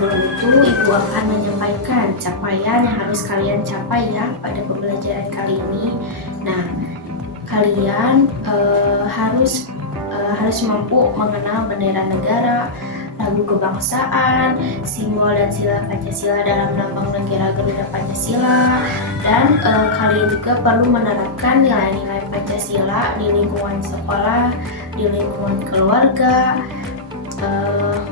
sebelum itu Ibu akan menyampaikan capaian yang harus kalian capai ya pada pembelajaran kali ini. Nah, kalian harus mampu mengenal bendera negara, lagu kebangsaan, simbol dan sila Pancasila dalam lambang negara Garuda Pancasila, dan kalian juga perlu menerapkan nilai-nilai Pancasila di lingkungan sekolah, di lingkungan keluarga,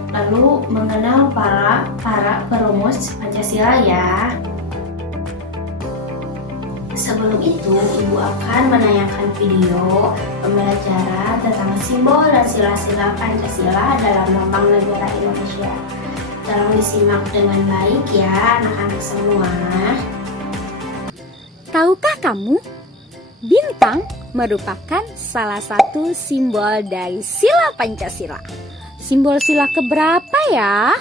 lalu mengenal para perumus Pancasila ya. Sebelum itu, Ibu akan menayangkan video pembelajaran tentang simbol dan sila-sila Pancasila dalam lambang negara Indonesia. Tolong disimak dengan baik ya anak-anak semua. Tahukah kamu, bintang merupakan salah satu simbol dari sila Pancasila. Simbol sila keberapa ya?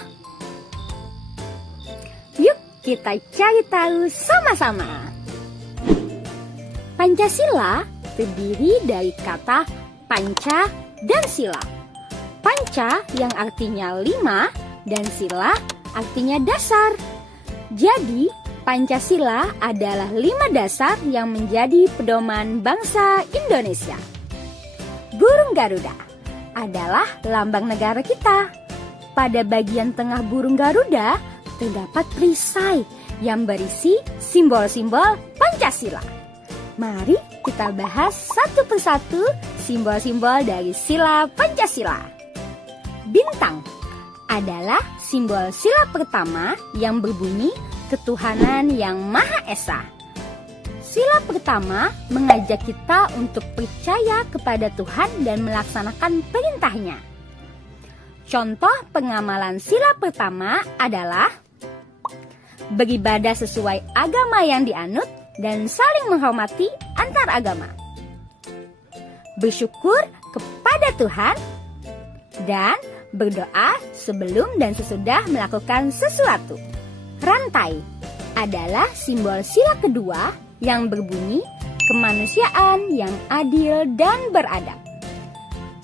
Yuk kita cari tahu sama-sama. Pancasila terdiri dari kata panca dan sila. Panca yang artinya 5 dan sila artinya dasar. Jadi Pancasila adalah 5 dasar yang menjadi pedoman bangsa Indonesia. Burung Garuda adalah lambang negara kita. Pada bagian tengah burung Garuda terdapat perisai yang berisi simbol-simbol Pancasila. Mari kita bahas satu persatu simbol-simbol dari sila Pancasila. Bintang adalah simbol sila pertama yang berbunyi ketuhanan yang Maha Esa. Sila pertama mengajak kita untuk percaya kepada Tuhan dan melaksanakan perintahnya. Contoh pengamalan sila pertama adalah beribadah sesuai agama yang dianut dan saling menghormati antar agama, bersyukur kepada Tuhan, dan berdoa sebelum dan sesudah melakukan sesuatu. Rantai adalah simbol sila kedua yang berbunyi kemanusiaan yang adil dan beradab.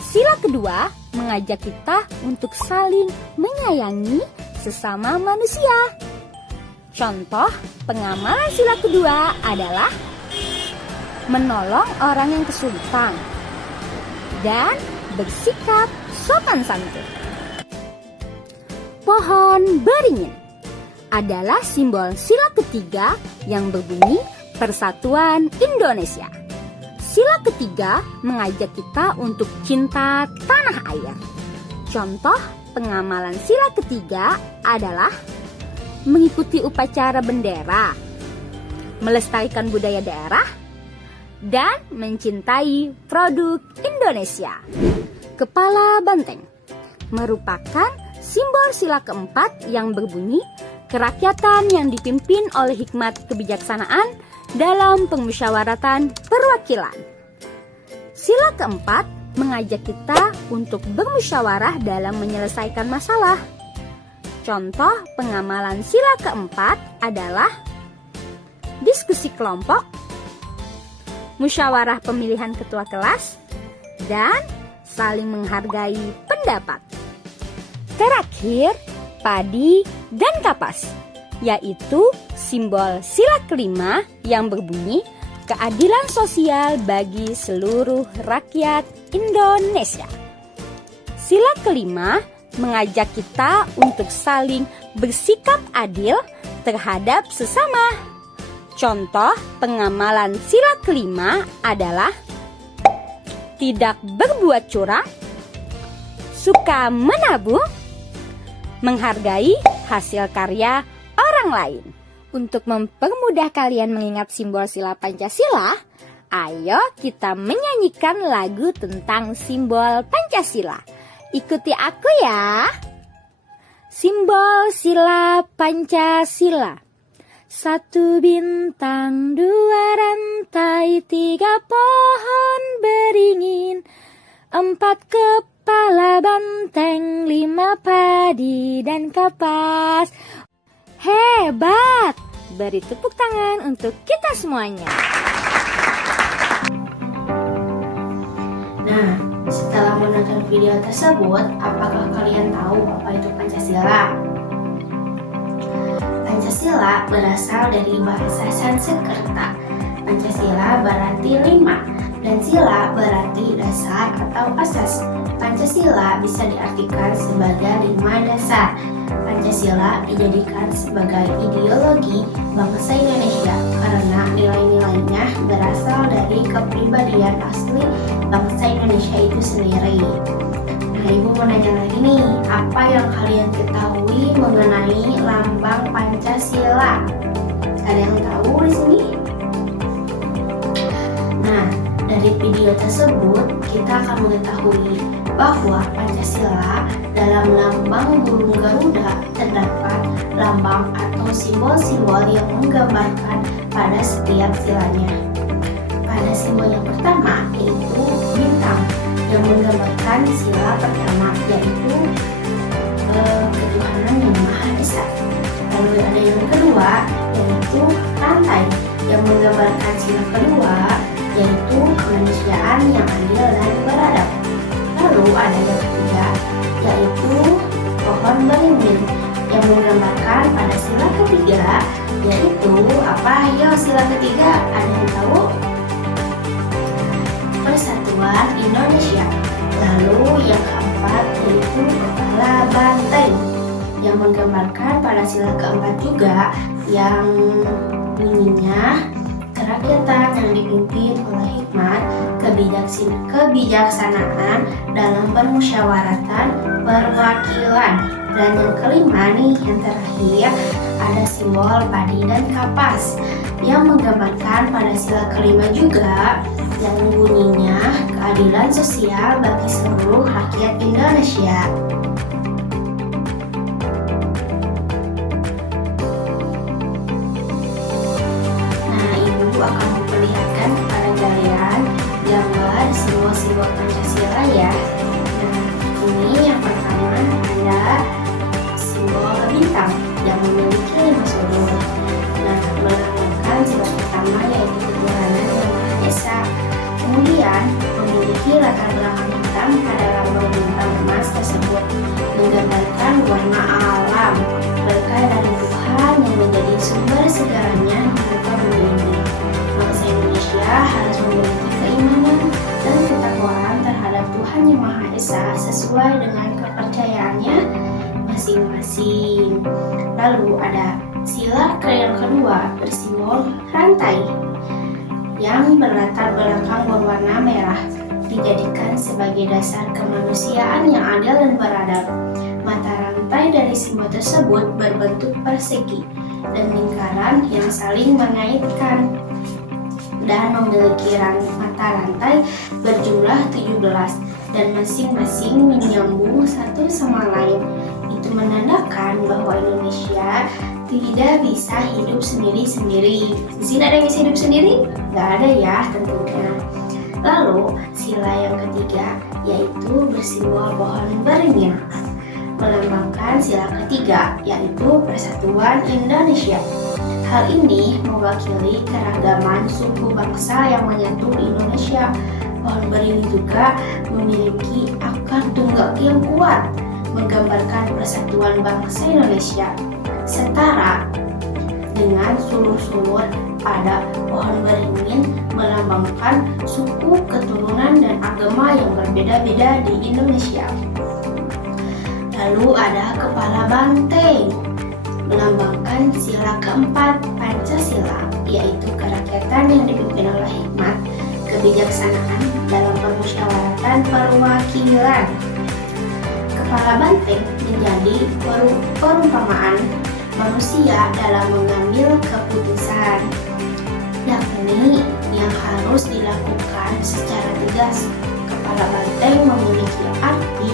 Sila kedua mengajak kita untuk saling menyayangi sesama manusia. Contoh pengamalan sila kedua adalah menolong orang yang kesulitan dan bersikap sopan santun. Pohon beringin adalah simbol sila ketiga yang berbunyi Persatuan Indonesia. Sila ketiga mengajak kita untuk cinta tanah air. Contoh pengamalan sila ketiga adalah mengikuti upacara bendera, melestarikan budaya daerah, dan mencintai produk Indonesia. Kepala banteng merupakan simbol sila keempat yang berbunyi kerakyatan yang dipimpin oleh hikmat kebijaksanaan dalam permusyawaratan perwakilan. Sila keempat mengajak kita untuk bermusyawarah dalam menyelesaikan masalah. Contoh pengamalan sila keempat adalah diskusi kelompok, musyawarah pemilihan ketua kelas, dan saling menghargai pendapat. Terakhir, padi dan kapas, yaitu simbol sila kelima yang berbunyi keadilan sosial bagi seluruh rakyat Indonesia. Sila kelima mengajak kita untuk saling bersikap adil terhadap sesama. Contoh pengamalan sila kelima adalah tidak berbuat curang, suka menabung, menghargai hasil karya orang lain. Untuk mempermudah kalian mengingat simbol sila Pancasila, ayo kita menyanyikan lagu tentang simbol Pancasila. Ikuti aku ya. Simbol sila Pancasila. 1 bintang, 2 rantai, 3 pohon beringin, 4 kepala banteng, 5 padi dan kapas. Hebat! Beri tepuk tangan untuk kita semuanya. Nah, setelah menonton video tersebut, apakah kalian tahu apa itu Pancasila? Pancasila berasal dari bahasa Sanskerta. Pancasila berarti 5 dan sila berarti dasar atau asas. Pancasila bisa diartikan sebagai 5 dasar. Pancasila dijadikan sebagai ideologi bangsa Indonesia karena nilai-nilainya berasal dari kepribadian asli bangsa Indonesia itu sendiri. Nah, Ibu mau nanya lagi nih, apa yang kalian ketahui mengenai lambang Pancasila? Ada yang tahu di sini? Nah, dari video tersebut kita akan mengetahui bahwa Pancasila dalam lambang burung Garuda terdapat lambang atau simbol-simbol yang menggambarkan pada setiap silanya. Pada simbol yang pertama yaitu bintang yang menggambarkan sila pertama yaitu ketuhanan yang Maha Esa. Lalu ada yang kedua yaitu rantai yang menggambarkan sila kedua yaitu kemanusiaan yang adil dan beradab. Lalu ada yang ketiga yaitu pohon beringin yang menggambarkan pada sila ketiga yaitu apa? Ayo sila ketiga, ada yang tahu? Persatuan Indonesia. Lalu yang keempat yaitu kepala banteng yang menggambarkan pada sila keempat juga yang bunyinya kerakyatan yang dipimpin oleh hikmat, kebijaksanaan dalam permusyawaratan perwakilan. Dan yang kelima nih, yang terakhir ada simbol padi dan kapas yang menggambarkan pada sila kelima juga yang bunyinya keadilan sosial bagi seluruh rakyat Indonesia. Akan memperlihatkan kepada kalian gambar simbol-simbol Pancasila ya. Nah, ini yang pertama ada simbol bintang yang memiliki 5 sudut. Nah, melambangkan sila pertama yaitu ketuhanan yang Maha Esa. Kemudian memiliki latar belakang hitam pada lambang bintang emas tersebut, menggambarkan warna alam, berkah dari Tuhan yang menjadi sumber segalanya di muka bumi ini. Bangsa Indonesia harus memiliki keimanan dan ketakwaan terhadap Tuhan yang Maha Esa sesuai dengan kepercayaannya masing-masing. Lalu ada sila yang kedua bersimbol rantai yang berlatar belakang berwarna merah, dijadikan sebagai dasar kemanusiaan yang adil dan beradab. Mata rantai dari simbol tersebut berbentuk persegi dan lingkaran yang saling mengaitkan dan memiliki mata rantai berjumlah 17 dan masing-masing menyambung satu sama lain. Itu menandakan bahwa Indonesia tidak bisa hidup sendiri-sendiri. Di sini ada yang bisa hidup sendiri? Nggak ada ya tentunya. Lalu sila yang ketiga yaitu bersimbol pohon beringin, melambangkan sila ketiga yaitu persatuan Indonesia. Hal ini mewakili keragaman suku bangsa yang menyatu di Indonesia. Pohon beringin juga memiliki akar tunggal yang kuat, menggambarkan persatuan bangsa Indonesia. Setara dengan sulur-sulur pada pohon beringin melambangkan suku, keturunan, dan agama yang berbeda-beda di Indonesia. Lalu ada kepala banteng, melambangkan sila keempat Pancasila, yaitu kerakyatan yang dipimpin oleh hikmat, kebijaksanaan dalam permusyawaratan perwakilan. Kepala banteng menjadi perumpamaan manusia dalam mengambil keputusan, yakni yang harus dilakukan secara tegas. Kepala banteng memiliki arti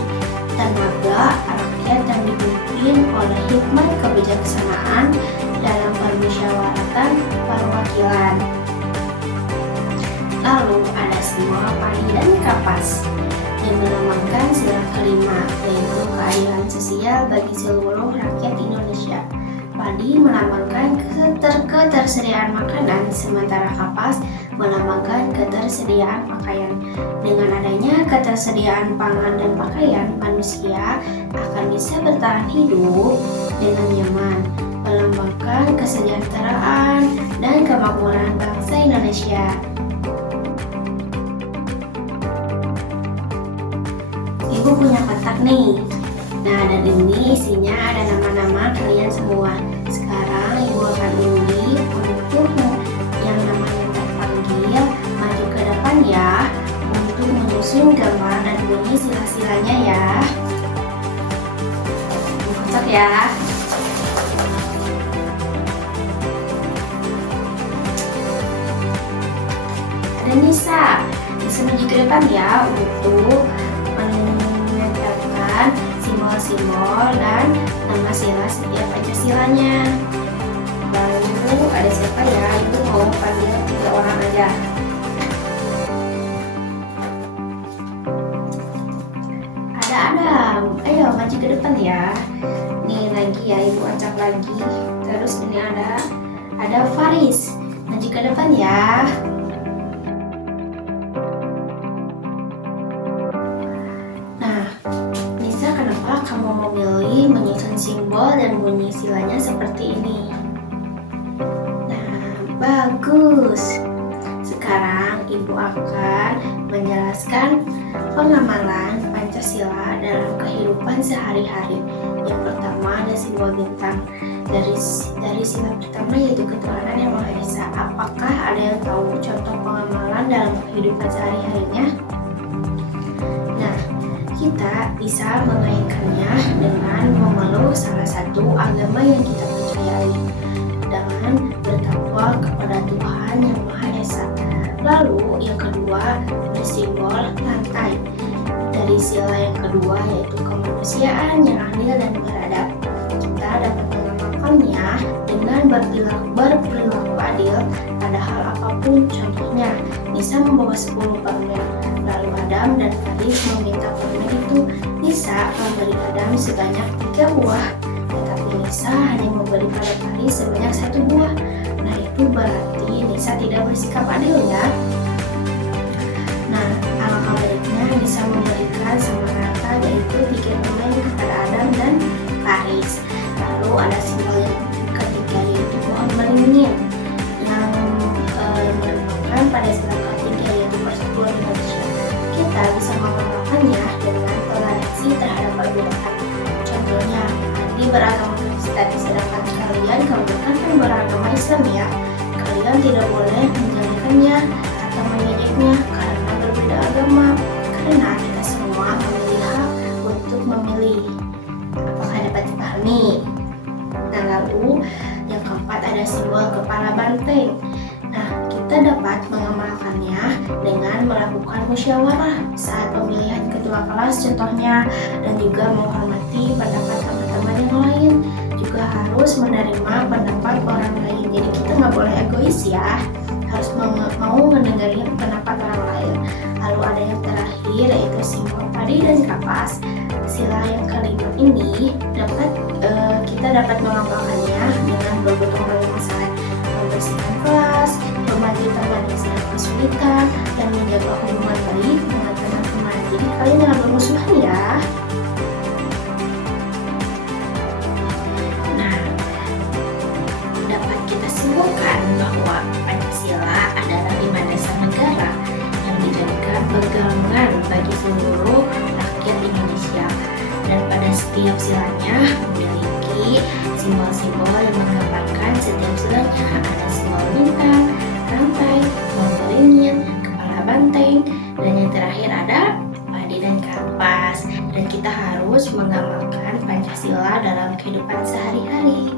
tenaga rakyat yang dipimpin oleh hikmat kebijaksanaan dalam permusyawaratan perwakilan. Lalu ada simbol padi dan kapas yang melambangkan sila kelima, yaitu keadilan sosial bagi seluruh rakyat Indonesia. Padi melambangkan ketersediaan makanan, sementara kapas melambangkan ketersediaan pakaian. Dengan adanya ketersediaan pangan dan pakaian, manusia akan bisa bertahan hidup dengan nyaman. Melambangkan kesejahteraan, dan kemakmuran bangsa Indonesia. Ibu punya kotak nih. Nah, dan ini isinya ada nama-nama kalian semua. Sekarang Ibu akan undi untuk yang namanya terpanggil maju ke depan ya, untuk menyusun gambar dan bunyi sila-silanya ya. Ibu kotak ya. Ada Nisa maju ke depan ya untuk menetapkan simbol-simbol dan nama sila setiap Pancasilanya. Lalu ada siapa ya? Ibu mau panggil 3 orang aja. Ada Adam, ayo maju ke depan ya. Nih lagi ya, Ibu acak lagi. Terus ini ada Faris, maju ke depan ya. Kamu memilih menyusun simbol dan bunyi silanya seperti ini. Nah, bagus. Sekarang Ibu akan menjelaskan pengamalan Pancasila dalam kehidupan sehari-hari. Yang pertama ada simbol bintang. Dari sila pertama yaitu ketuhanan yang Maha Esa. Apakah ada yang tahu contoh pengamalan dalam kehidupan sehari-harinya? Kita bisa mengaitkannya dengan memeluk salah satu agama yang kita percayai dengan bertakwa kepada Tuhan yang Maha Esa. Lalu yang kedua bersimbol lantai. Dari sila yang kedua yaitu kemanusiaan yang adil dan beradab. Kita dapat mengamalkannya dengan berperilaku adil pada hal apapun. Contohnya, Nisa membawa 10 permen. Lalu Adam dan Faris meminta permen itu. Nisa memberi Adam sebanyak 3 buah, tetapi Nisa hanya memberi pada Faris sebanyak 1 buah. Nah, itu berarti Nisa tidak bersikap adil ya. Nah, alangkah baiknya Nisa memberikan sama rata, yaitu 3 permen kepada Adam dan Faris. Lalu ada simbol yang ketiga yaitu pohon beringin yang melambangkan pada sila ketiga yaitu persatuan Indonesia. Kita bisa mengamalkannya dengan toleransi terhadap perbedaan. Contohnya, Andi beragama Kristen, sedangkan kalian kebanyakan beragama Islam ya. Kalian tidak boleh menjadikannya atau mengejeknya karena berbeda agama. Karena kita semua memiliki hak untuk memilih. Apakah dapat dipahami? Nah, lalu yang keempat ada simbol kepala banteng. Nah, kita dapat mengamalkannya dengan melakukan musyawarah saat pemilihan ketua kelas contohnya, dan juga menghormati pendapat teman-teman yang lain. Juga harus menerima pendapat orang lain. Jadi kita nggak boleh egois ya, harus mau mendengarkan pendapat orang lain. Lalu ada yang terakhir yaitu simbol padi dan kapas. Sila yang kelima ini kita dapat mengamalkannya dengan bergotong royong saat membersihkan kelas, membantu teman yang sedang kesulitan, dan menjaga hubungan baik dengan teman-teman. Jadi kalian jangan bermusuhan ya. Nah, dapat kita simpulkan bahwa Pancasila adalah 5 dasar negara yang dijadikan pegangan bagi seluruh rakyat Indonesia, dan pada setiap silanya memiliki simbol-simbol yang menggambarkan setiap silanya. Ada simbol bintang, rantai, pohon beringin, kepala banteng, dan yang terakhir ada padi dan kapas. Dan kita harus mengamalkan Pancasila dalam kehidupan sehari-hari.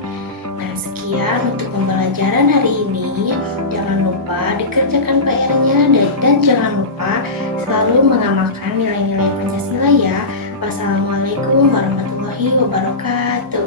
Nah, sekian untuk pembelajaran hari ini. Jangan lupa dikerjakan PR-nya dan jangan lupa selalu mengamalkan nilai-nilai Pancasila ya. Wassalamualaikum warahmatullahi wabarakatuh.